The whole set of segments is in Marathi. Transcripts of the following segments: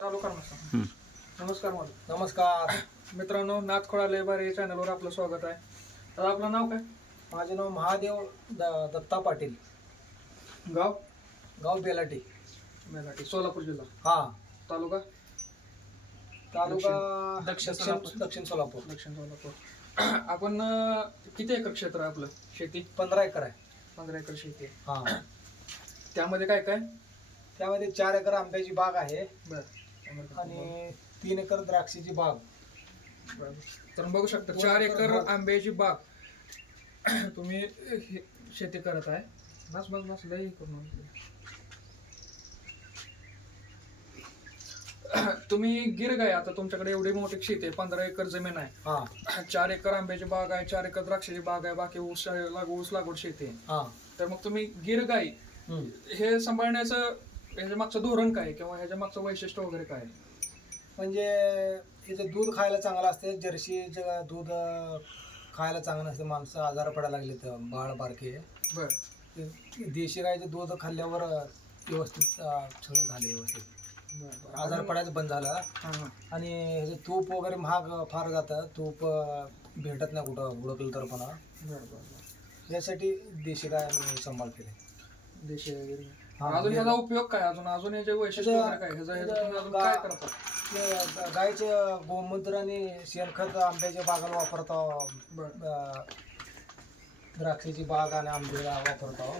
चालू कर मस्त. नमस्कार मला नमस्कार मित्रांनो, नाथ खोळाले बारे चॅनलवर आपलं स्वागत आहे. तर आपलं नाव काय? माझे नाव महादेव दत्ता पाटील, गाव? गाव बेलाटी, मेलाटी, सोलापूर जिल्हा. हा तालुका? तालुका दक्षिण दक्षिण सोलापूर. दक्षिण सोलापूर. दक्षिण सोलापूर. आपण किती एकर क्षेत्र आहे आपलं शेती? 15 एकर आहे. 15 एकर शेती आहे. हा त्यामध्ये काय काय? त्यामध्ये 4 एकर आंब्याची बाग आहे बरं. आणि 3 एकर द्राक्षीची बाग. बरं. तर बघू शकता 4 एकर आंब्याची बाग तुम्ही शेती करत आहे. बस लई करून तुम्ही गिर गाय, आता तुमच्याकडे एवढी मोठी शेती आहे, 15 एकर जमीन आहे, हा 4 एकर आंब्याची बाग आहे, 4 एकर द्राक्षाची बाग आहे, बाकी ऊस लागवड शेती आहे. हा तर मग तुम्ही गिर गाय हे सांभाळण्याचं ह्याच्या मागचं धोरण काय किंवा ह्याच्या मागचं वैशिष्ट्य वगैरे काय? म्हणजे याचं दूध खायला चांगलं असते. जर्सीचं दूध खायला चांगलं नसते. माणसं आजार पडायला लागले तर बाळ बारके. बर. देशी गायचं दूध खाल्ल्यावर व्यवस्थित सगळं झालं व्यवस्थित. आजार पडायचं बंद झालं. आणि ह्याचं तूप वगैरे महाग फार जातं. तूप भेटत नाही कुठं हुडकलं तर पण. यासाठी देशी गाय आम्ही सांभाळ केले. देशी वगैरे. अजून ह्याचा उपयोग काय? अजून ह्याचे वैशिष्ट्य वगैरे काय? ह्याचं तुम्ही अजून काय करता? गायचं गोमूत्र आणि शेणखत आंब्याच्या बागाला वापरतो. द्राक्षाची बाग आणि आंब्याला वापरतो.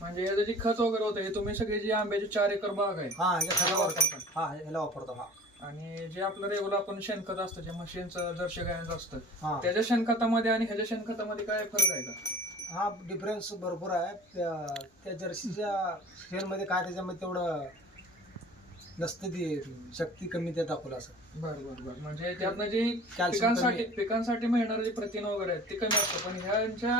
म्हणजे याचं जे खत वगैरे होतं हे तुम्ही सगळी जी आंब्याची 4 एकर बाग आहे हा ह्याला वापरतो. हा ह्याला वापरतो. हा आणि जे आपलं रेग्युलर आपण शेणखत असतं, जे म्हशींचं जर्सी गायांचं असतं, हा त्याच्या शेणखतामध्ये आणि ह्याच्या शेणखतामध्ये काय फरक आहे का? हा डिफरन्स भरपूर आहे. त्या जर्सीच्या शेणमध्ये काय त्याच्यामध्ये तेवढं नसतं, ती शक्ती कमी ते दाखवलं असं. बरं. म्हणजे त्यातनं जे कॅल्शियम पिकांसाठी मिळणारे जे प्रथिन वगैरे आहेत ते कमी असतं, पण ह्यांच्या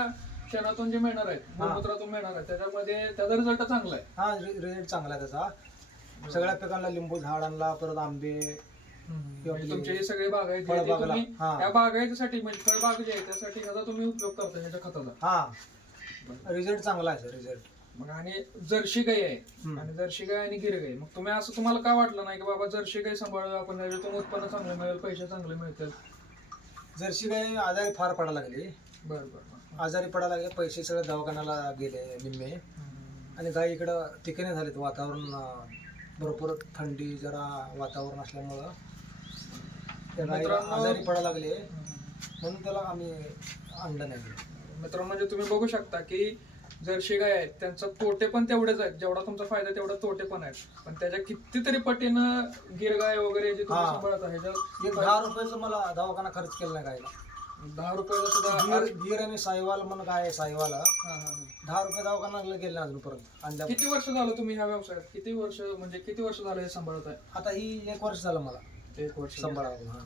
शेणातून जे मिळणार आहेत, गोमूत्रातून मिळणार आहे, त्याच्यामध्ये त्याचा रिझल्ट चांगला आहे. हा रिझल्ट चांगला आहे त्याचा. सगळ्या पिकांना लिंबू झाडांना, परत आंबे, म्हणजे तुमचे हे सगळे बागायत जे फळबागाला, तुम्ही हा. त्या बागायतीसाठी म्हणजे फळबाग जे आहे त्यासाठी ह्याचा तुम्ही उपयोग करता ह्याच्या खताचा. हा रिझल्ट चांगला आहे सर. रिझल्ट मग आणि जर्सी गाय आहे आणि जर्सी गाय आणि गिर गाय, मग तुम्ही असं तुम्हाला काय वाटलं नाही की बाबा जर्सी गाय सांभाळूया आपण, ह्याच्यातून उत्पन्न चांगलं मिळेल, पैसे चांगले मिळतील? जर्सी गाय आजारी फार पडायला लागली. बरं. आजारी पडायला लागले, पैसे सगळे दवाखान्याला गेले निम्मे. आणि गाय इकडं टिकणे झालेत. वातावरण भरपूर थंडी जरा वातावरण असल्यामुळं त्या गाई आजारी पडायला लागले, म्हणून त्याला आम्ही अंड नाही दिलं. मित्रांनो, म्हणजे तुम्ही बघू शकता की जर्सी गाय आहेत त्यांचा तोटे पण तेवढेच आहेत. जेवढा तुमचा फायदा तेवढा तोटे पण आहेत, पण त्याच्या कितीतरी पटीनं गिर गाय वगैरे जे तुम्ही सांभाळता ह्याच्यात एक 10 रुपयाचं मला दवाखाना खर्च केला नाही गायला. 10 रुपयाला सुद्धा गिर आणि साईवाल म्हणून काय आहे, साईवाला 10 रुपये दवाखाना गेले अजून परत आणल्या. किती वर्ष झालं तुम्ही ह्या व्यवसायात? किती वर्ष झालं हे सांभाळत आहे? आता ही 1 वर्ष झालं मला 1 वर्ष सांभाळावं.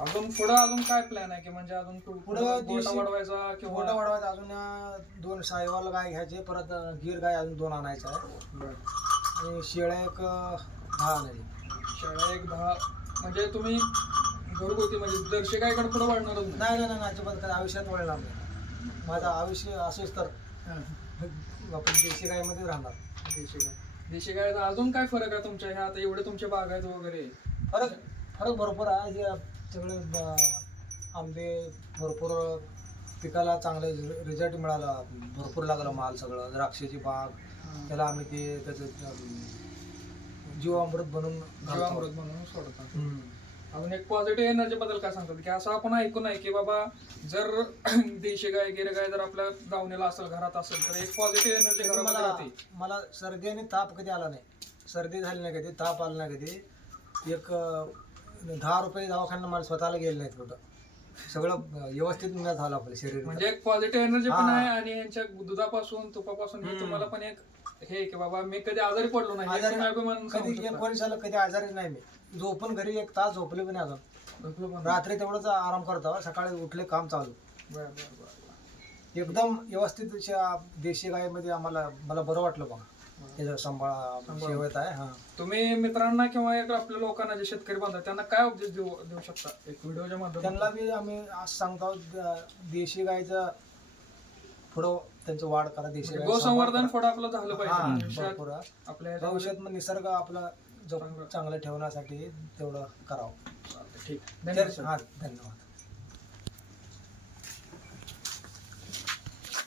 अजून पुढं काय प्लॅन आहे की म्हणजे अजून पुढं गोटा वाढवायचा किंवा गोटा वाढवायचा? अजून 2 साईवाल गाय घ्यायचे, परत गिर गाय अजून 2 आणायचं आहे. आणि शेळ्या एक 10 आणायची. शेळ्या एक 10. म्हणजे तुम्ही घरगुती म्हणजे जर्सी गायकडे पुढे वाढणार नाही अजिबात काय आयुष्यात वळणार नाही. माझं आयुष्य असेच तर आपण देशी गायमध्ये राहणार. देशी गायचा अजून काय फरक आहे तुमच्या ह्या, आता एवढे तुमचे बागायत वगैरे? फरक भरपूर आहे. हे सगळे आंबे भरपूर पिकाला चांगले रिझल्ट मिळाला, भरपूर लागला माल सगळं. द्राक्षाची बाग त्याला आम्ही ते त्याचं जीवामृत बनवून सोडतात. अजून एक पॉझिटिव्ह एनर्जी बद्दल काय सांगतात की असं आपण ऐकून आहे की बाबा जर देशी गाय गिर गाय जर आपल्या दावणीला असेल, घरात असेल, तर एक पॉझिटिव्ह एनर्जी घरामध्ये राहते. मला सर्दी आणि ताप कधी आला नाही. सर्दी झाली नाही कधी, ताप आला नाही कधी. एक 10 रुपये दवाखान्यात मला स्वतःला गेले नाहीत कुठं. सगळं व्यवस्थित झालं आपलं शरीर. म्हणजे एक पॉझिटिव्ह एनर्जी पण आहे आणि यांच्या दुधापासून तुपापासून हे तुम्हाला पण एक हे की बाबा मी कधी आजारी पडलो नाही. कधी 1 वर्ष झालं कधी आजारी नाही मी. झोपून घरी 1 तास झोपले पण अजून. रात्री तेवढंच आराम करतो, सकाळी उठले काम चालू. एकदम व्यवस्थित देशी गायमध्ये मला बरं वाटलं बघा. त्याचा सांभाळ आहे. तुम्ही मित्रांना किंवा एक आपल्या लोकांना जे शेतकरी बांधतात त्यांना काय उपदेश देऊ शकता एक व्हिडिओच्या माध्यमातून? त्यांना बी आम्ही असं सांगतो, देशी गायचं पुढं त्यांचं वाढ करा. देशी गाय गोसंवर्धन पुढं आपलं झालं पाहिजे. भरपूर आपल्या भविष्यात निसर्ग आपला चांगलं. चांगलं ठेवण्यासाठी तेवढं करावं. चालतंय, ठीक आहे. धन्यवाद सर. हा, धन्यवाद.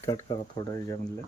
कट करा थोडं याच्यामधलं.